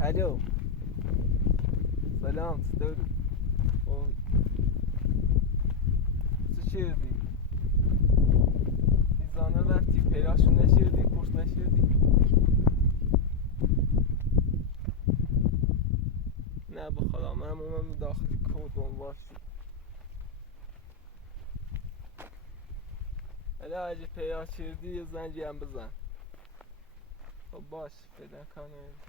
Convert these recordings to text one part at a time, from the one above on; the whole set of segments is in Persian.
الو سلام چطوری؟ اوه چه شیردی؟ میزانه رفتی پیراشون نشیردی؟ پشت نشیردی؟ نه بخدا من داخل کودون باشی ولی اگه پیاز شیردی یه زنگی هم بزن خب باش پیدا کنه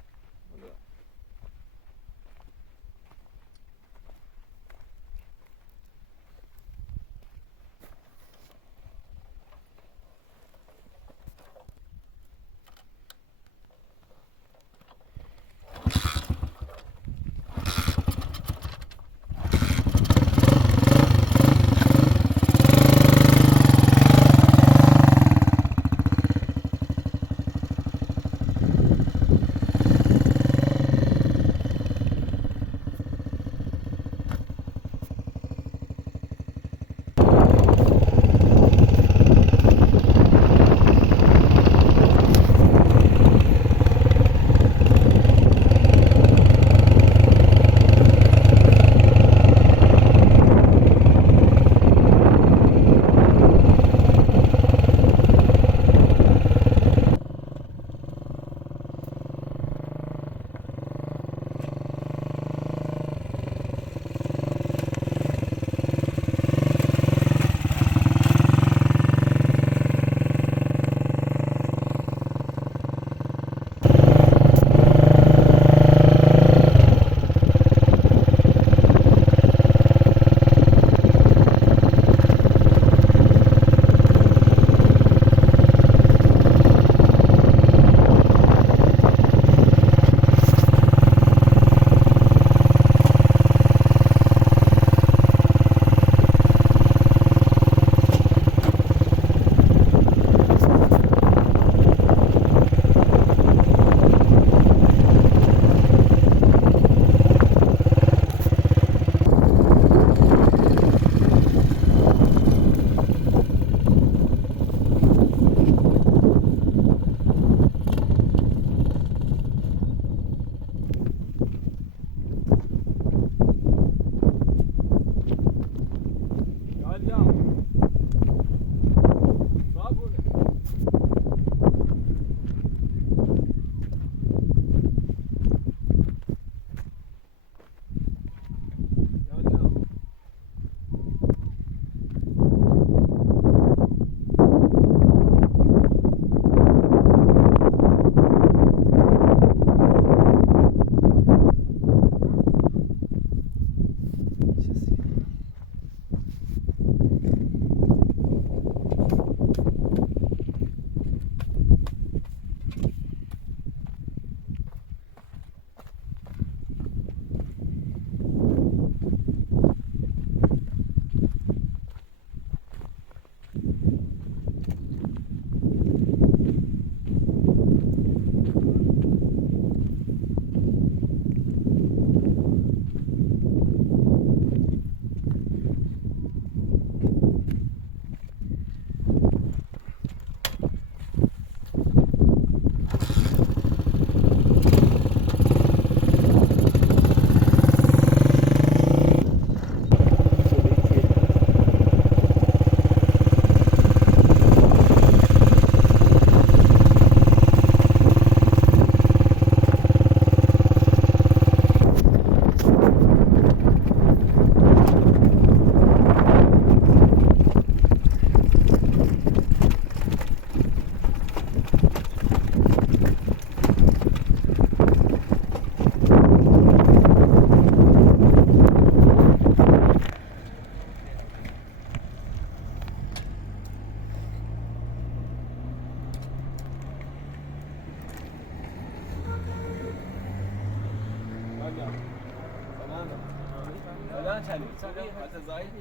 سلام چلی سلام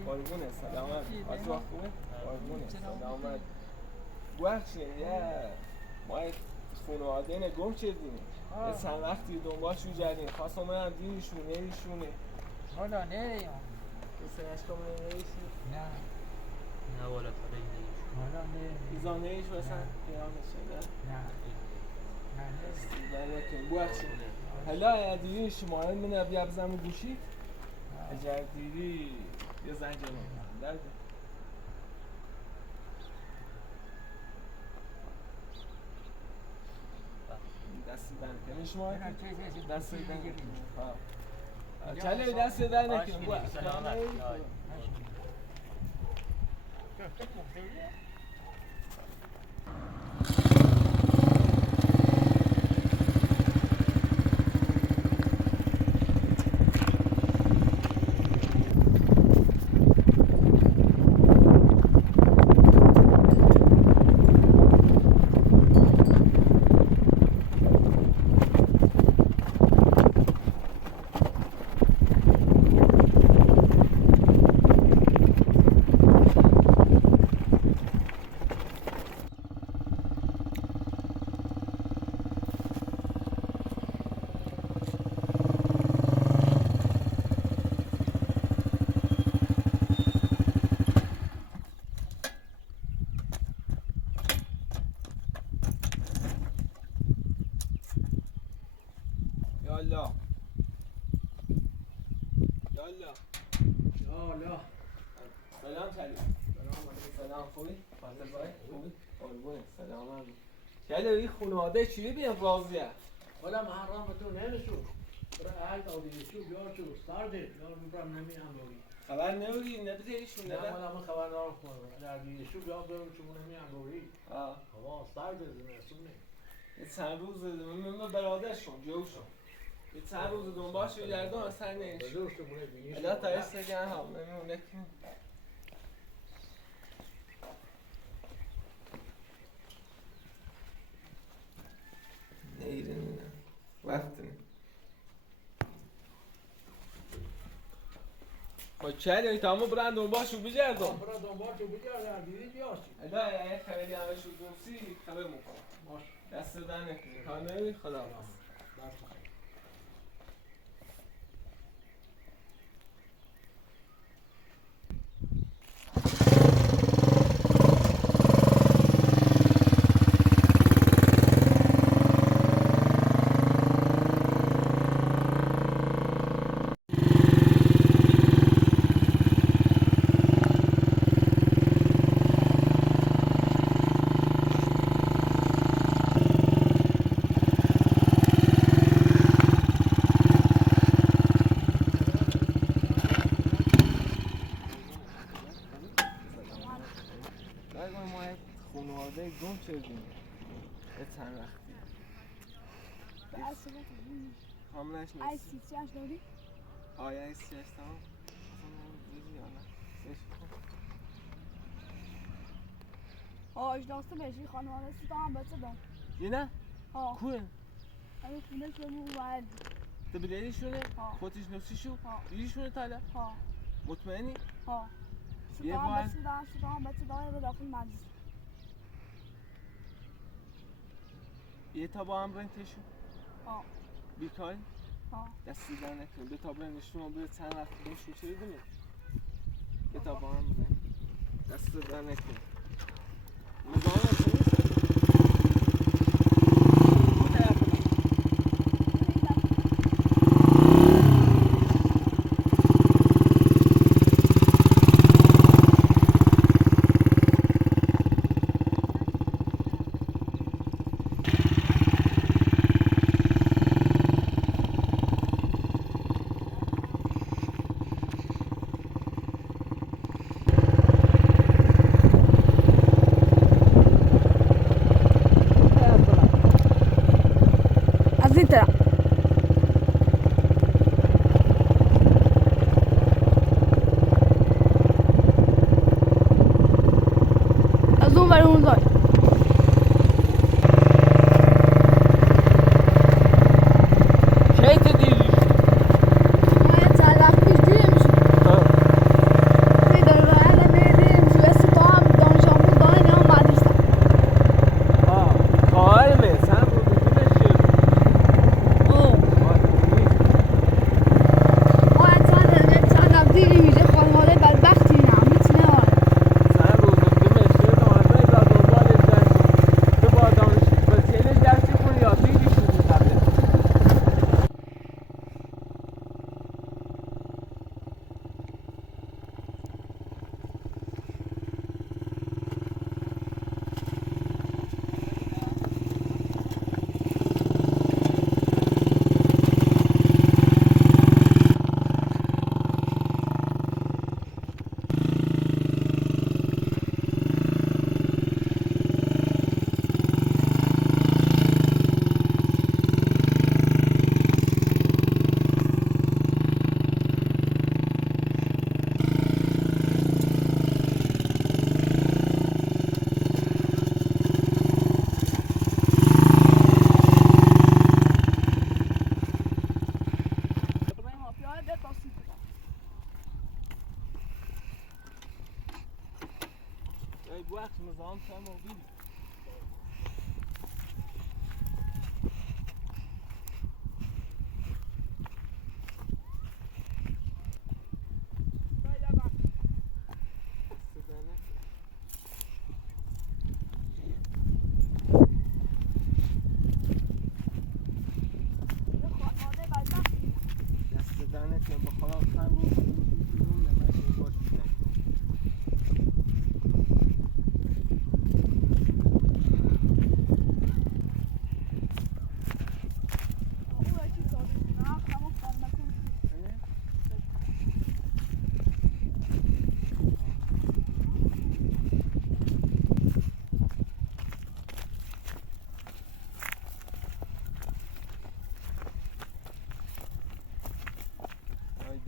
قربونه سلامت از وقت خوبه قربونه سلامت بخشید یه ما خانواده گم شدیم یه چند وقتی دنبالش می‌گردیم خواستم منم دیرشون نمیشونه حالا نه کسی نشکم نمیشون نه والا تا دیگه حالا نه ایزانه ایش مثلا پیام شده نه برای نکنیم ببخشید حالا دیدی شما من بیابزم گوشی اگر دیدی یه زنگ من درد دستی در کنیم شما دستی در کنیم چله دستی در نکنیم یالا یالا یالا سلام کلی سلام خوبی؟ خوبی؟ قربونه سلام علیکم کلی این خانواده چیه بیان راضیه؟ حالا محرم تو نمیشون برای اهل آدیشو بیار شو استارده یار میبرم نمیام بوری خبر نمیدی نبیدیشون نه حالا من خبر دارم در آدیشو بیار برم چون نمیام بوری هوا استارده زمستونه یه چند روز من برادرشون جوشون یه چند روز دنبال شو گردم اصلا نیش الا تا استگن هم نمیمونه که نیره نه وقت نه خب چه تمام برن دنبال شو بگردم برای دنبال تو بگردم دیدی بیاشی الا یه خیلی همه شو دوستی خبر میکنم باش دست در نکنی کار نمی خدا خانواده گم شدیم یه چند وقتی کاملش نیست عیسی چیش داری؟ آیا عیسی چیش تمام؟ اجلاسه بشی خانواده سی تا هم بچه دار یه نه؟ کوه؟ همه خونه که مو باید تو بلیدیشونه؟ خودش نفسیشو؟ دیدیشونه تاله؟ مطمئنی؟ سی تا هم بچه دار به داخل مجلس یه تا با هم برن تشو؟ بیکاری؟ دستی در نکنیم به تا برن نشتون به چند وقت باشون چه دیدیم؟ یه تا با هم برن دست در نکنیم مزاهم هست نیست؟ نکنم با خدا چند روز بیرون یا نکنم باش بیدن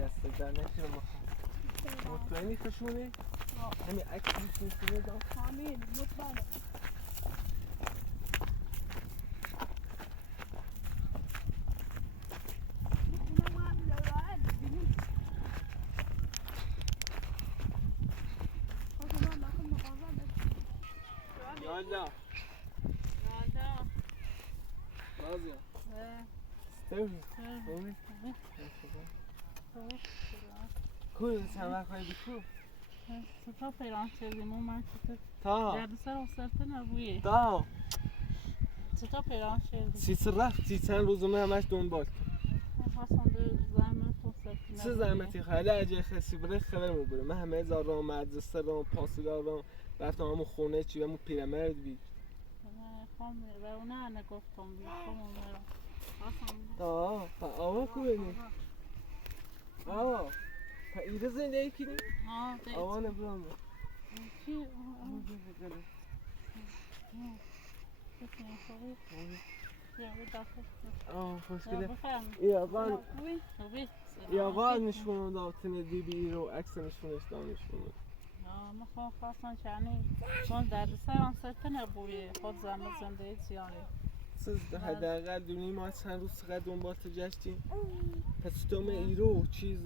دست در نکنم مطمئنی خشونه؟ همین عکس میتونی دام؟ همین مطمئنم یالا رازیا ستوری کوی چند وقت هایی بکو تا پیران کردیم اون من که تا درد سر و سرته نبویه تا تا پیران کردیم چیز رفتی چند روزمه همش دنبال خواستم دو زحمت و سرته چه زحمتی خیلی اگه خسی بره خبرمو بره من همه زارم مدرسه رام پاسدارم رفتم همون خونه چی همون پیرمرد بی خواهم به اونه نگفتم خواهم برم تا آوا کو بینی آوا تا ایره زنده ای کنی آوا نبرم چی؟ خوشگله ای آقا نشونه دارتنه دی بی رو عکس نشونش دانشونه من خواستم چنی چون درد سر آن سرته نبویه خود زنده زیانه سز حداقل دونی ما چند روز چقدر دنبال تو گشتیم پس ستوم ایرو چیز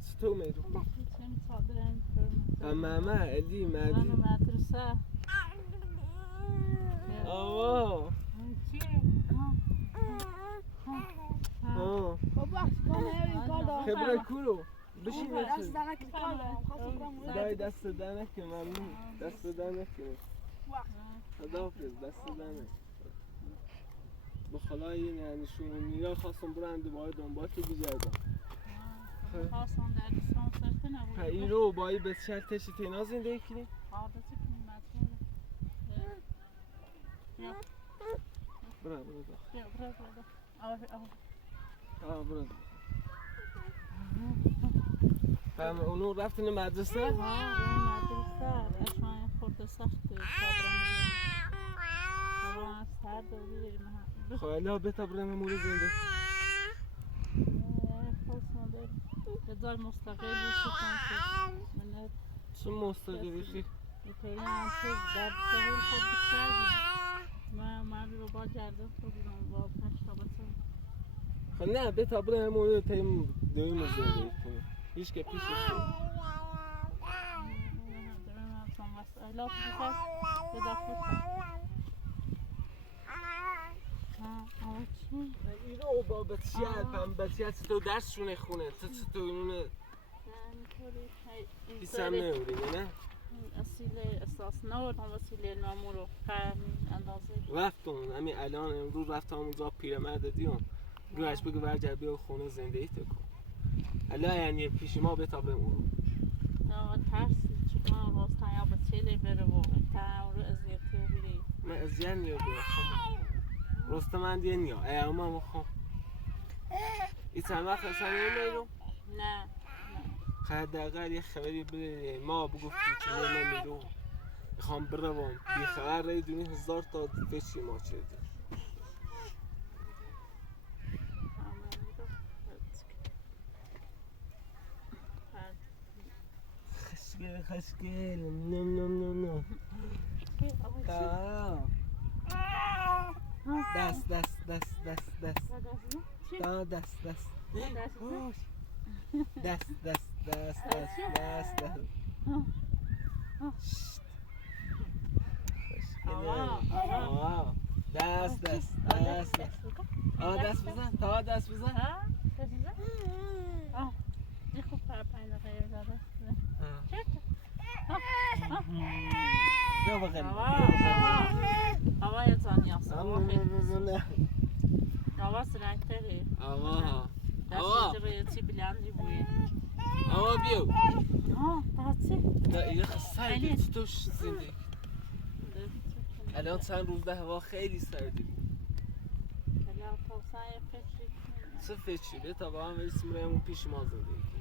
ستوم ایرو ماما علی مدی مدرسه آوا بابا کنه کار دارم خبره کورو بشین دست دنک کار دارم خواستم دای دست دنک ممنون دست دنک خداحافظ دست دنک با خدای این نشونه نیا خواستم برم دوباره دنبال تو بگردم خواستم در دستان سرته نبود این رو بایی به شرطش تینا زنده کنی؟ عادتی کنیم مطمئنه برا برا فهم اونو رفتن مدرسه؟ مدرسه اشان خورده سخته هوا سرد و بیریم خواهلا بتا برم مورد زنده خواستم بدای مستقل بشی کنم چه مستقلی خیلی؟ پیری هم تیز درد سهول خود بکردیم من رو با گردم خودم با پشتا بسن خب نه بتا برم مورد تایم دویم زنده کنی هیچ که پیشش شد لا بخواست بداخل اینو با بچیت تو درسشونه خونه تو اینونه پیسم نمیوری نه؟ وسیله اساس نوردم وسیله نامو رو فرمین اندازه رفتم همین الان امروز رفتم اونجا پیرمرد دیدم روش بگو برگرد بیا خونه زنده ای تو کن الان یعنی پیش ما بتابه اون نه ترسی چون راستن یا به چیلی بره و تا رو ازیتی رو بیری من ازیر نیا بیا رستم من دیگه نیا ایام هم خواهم این چند وقت اصلا نمیدون؟ نه حداقل یه خبری بده ما بگفتیم که نمیدون میخوام بروم بی خبر رای دونی 1000 تا فشی ما چه دی خشگل نم دست بزن تا دست بزن این خوب پرپنگ غیر داده بیا بغل هوا یه زانی هست هوا سرنگتری دست روی چی بلندی بوی آقا بیو نه بچه نه یه سردی توش زندگی الان چند روز ده هوا خیلی سردی بود الان تو سعی فکری چه فکری تا با هم اسم همون پیش ما زندگی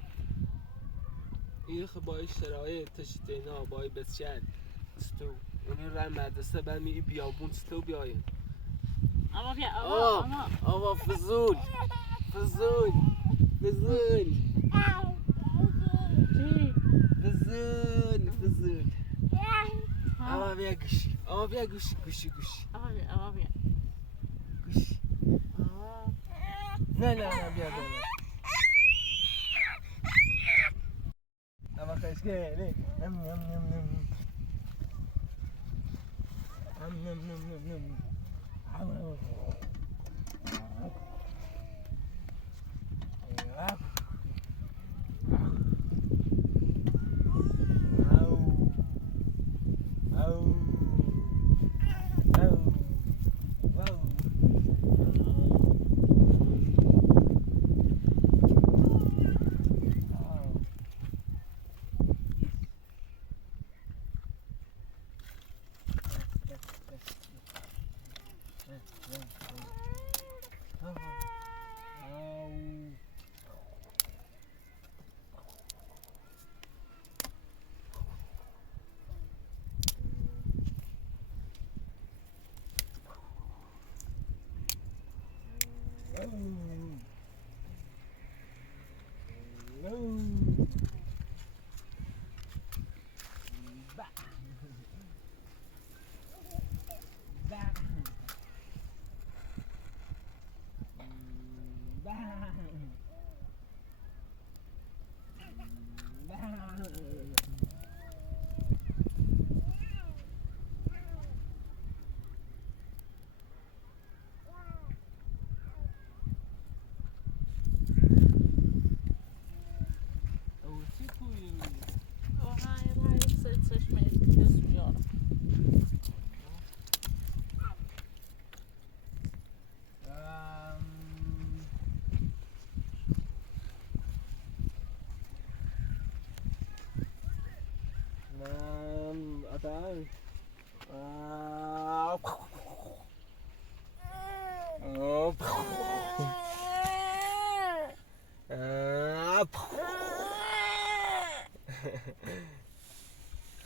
این خب با شرایط تشتینا با بسیار ستو اونی رای مدرسه بعد می بیابون ستو بیاین اما بیا آقا فضول فضول فضول چی؟ فضول آقا بیا گوشی آقا بیا گوشی گوشی اما بیا گوشی نه بیا اما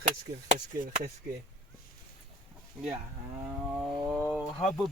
خشکه خسکه بیا ها با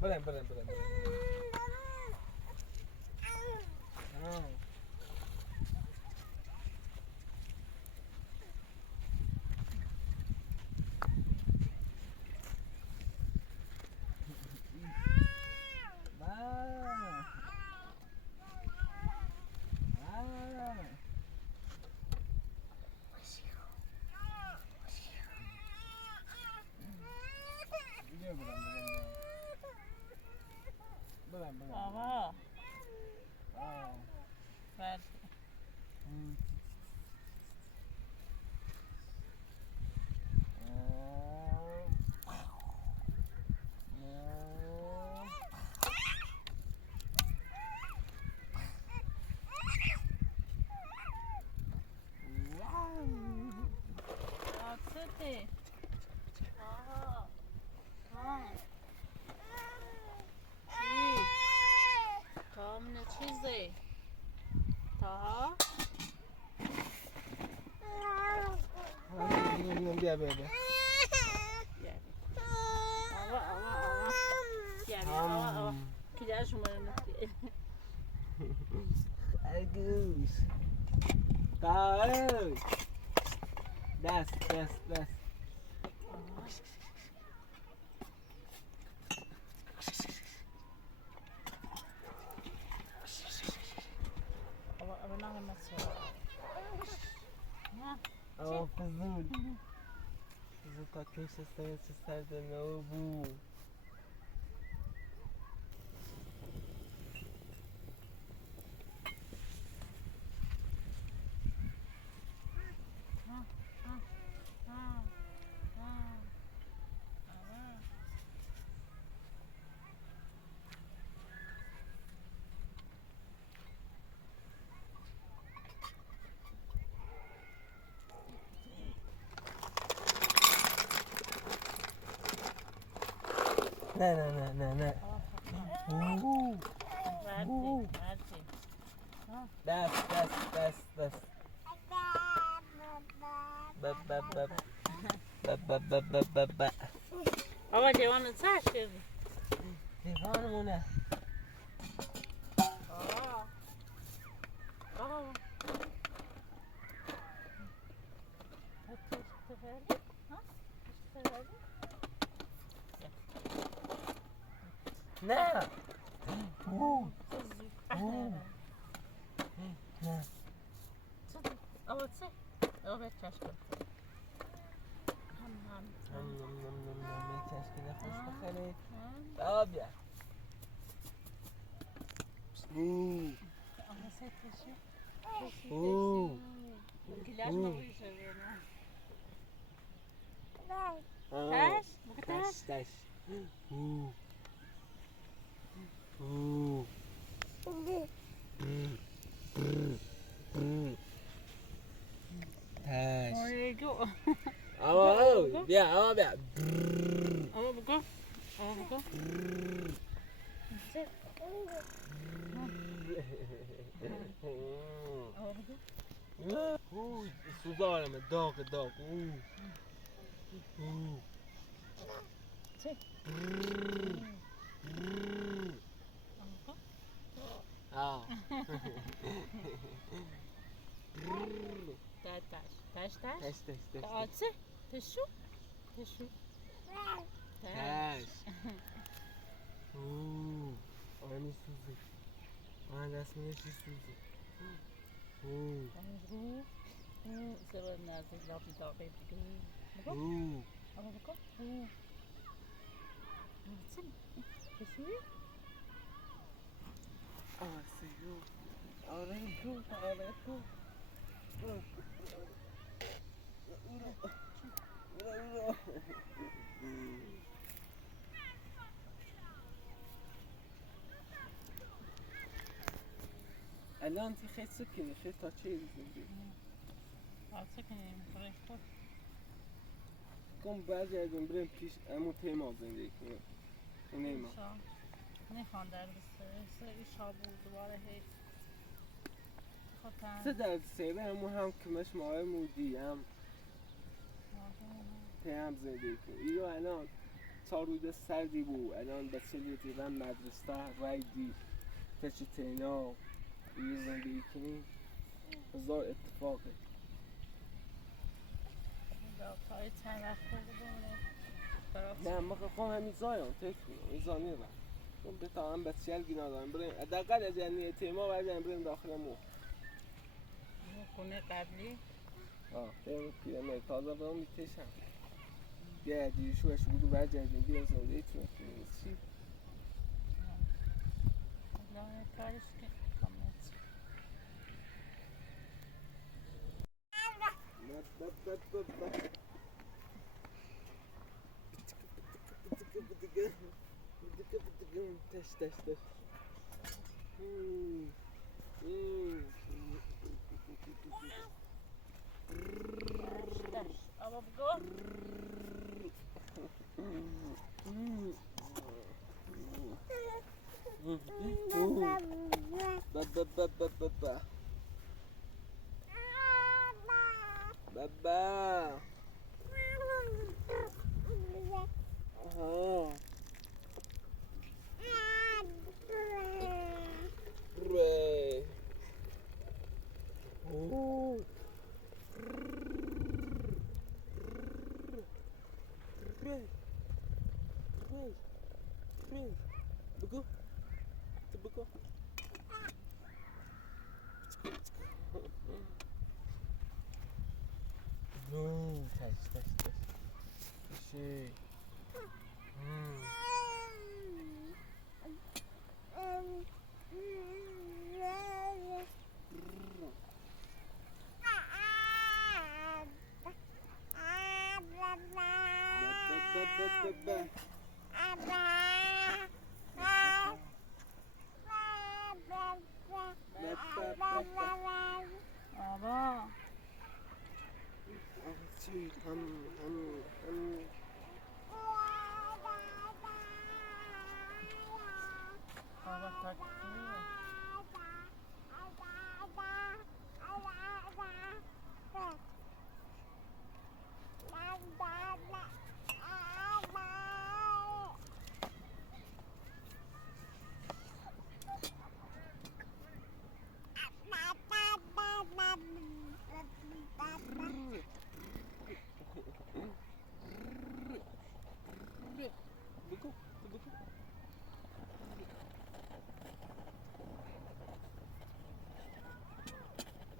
برم بابا بله Sete. نه چیزی تا بیا Ama. Yani ama. Gider şumarını. Agus. Dai. Das. Ama ne nasıl? Ama kızım. Kızım takım sesler de ne bu? Ne. Verdi. Das. Ba. Ama devanı taşır. Divanımone. Aa. Ne? Ama sen. Evet taşır. Tشکیل خوش بخرید آب یا Ama sen taşı. Gilaş mı bu işe veriyor? Taş? Bu kadar? Taş. Taş. Oraya go. Ama ya. Ama bu go. Sen. Su دارم داغ Sen. Taş. Taş. Ağaçı. Taşı. Taş. Ani Suzy. Dست میشی سوزی. Sıra nazik lapi tabi bugün. Ama bakın. Sen. Taşı. الان خیلی سکنه خیلی تا چه زندگی Artık buraya koy. کم برگردیم بریم پیش امو تیما زندگی کنیم اون ایما Ne kandırdı sırası iş buldu دوباره هی سه درد سیره همو هم کمش ماه مودی هم هم زندگی کنیم ایو الان تا روی سردی بود الان به سلیتی و مدرسه رایدی تچی تینا ایو زندگی کنیم هزار اتفاقه پای چند وقت بود نه ما خواهم همین زایان تکنیم این زانیه با اون بتا هم بسیار گینا دارم بریم دقیقا از یعنی تیما بریم بریم داخل مو خونه قبلی بریم پیرمه تازه برام میتشم یه دیشوش بودو برگردیم بیرم زنده تونه کنیم چی؟ لانه کارش که کامت Taş. Ama bu go. Baba. بير بير بير بگو تو بگو No, touch. Fishy. آبا آبا تاکسی بگو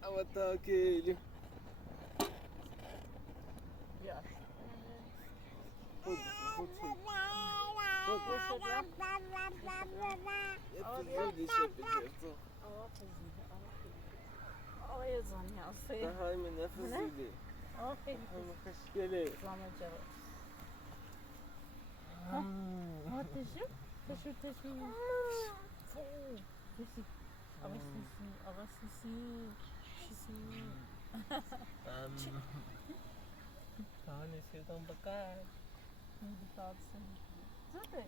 اما تاکیلی بیار خود زودی شد بگرد آقا یه زنی هستی نه های من نفس زودی آقا خیلی همه خشکله زمان جواب ها تشو تشو آقا سیسی تاني سيدان بقال زده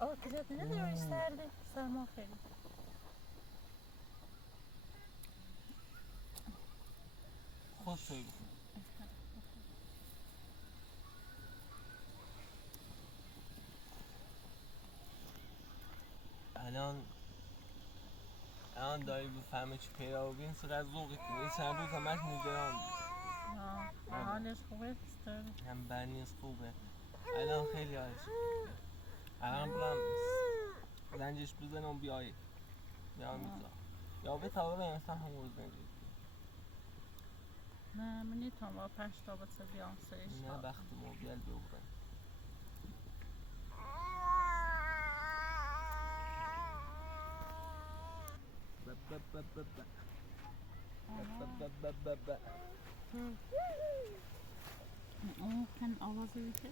آقا کجات نداری سرده سرما خیلی خوش شوی الان داری بفهمه چی پیدا ببین چقدر ذوقی کنی این چند روز همش نیجران حالش خوبه هم برنیز خوبه الان خیلی حالش الان برم زنجش بزنم بیایی یا به طبقه مثلا همون روز زنجش نه من نیتونم با 5 تا بسه بیام سریش نه وقت موبیل ببرن اون کن آوازه بیشه